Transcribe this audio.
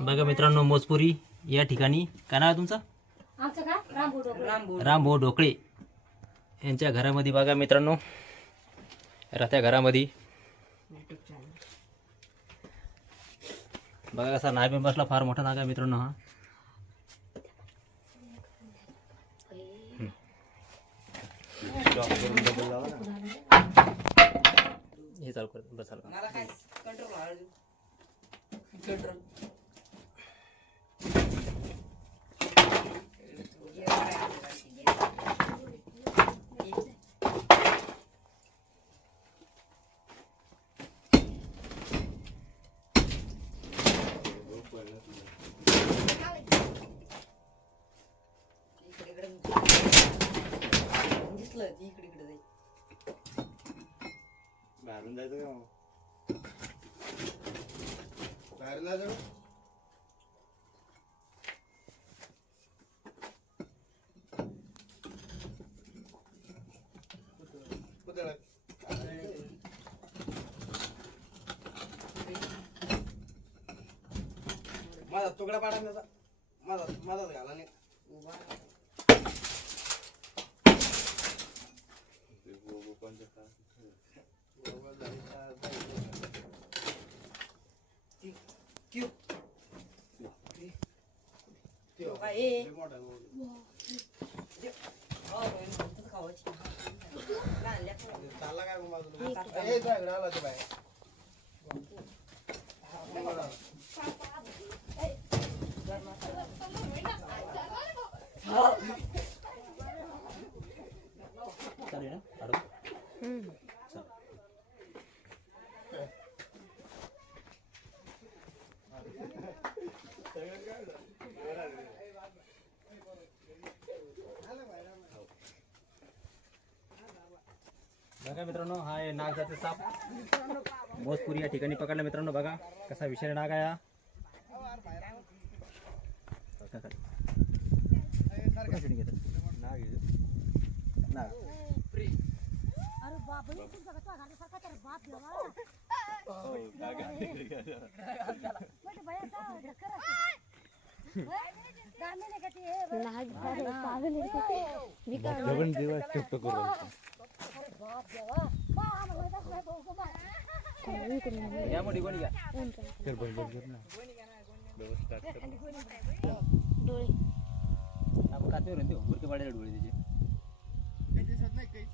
बघा मित्रांनो मोजपुरी या ठिकाणी. काय नाव आहे तुमचं? आमचं का रामबू डोकं रामभाऊ ढोकळे. यांच्या घरामध्ये बघा मित्रांनो राहत्या घरामध्ये. बघा कसा नाग बसला फार मोठा नाग आहे मित्रांनो हा. हे चालू कर बस चालू कर. बाहेरून जायचं का मग? बाहेरून जायचं का? पुतळ्यात. माझा तुकडा पाडा ना आता. माझा माझाच घाला नाही चालला काय मग माझं आला ते बाहेर. बघा मित्रांनो हा आहे नागजाचे साप. मोजपुरी या ठिकाणी पकडला मित्रांनो बघा कसा विषारी नाग आहे हा. नाग. अरे बाप रे, ડોળી. આપણે કાચો રહેતો ઉપર કે પડેલા ડોળી દેજે કઈ નહીં કઈ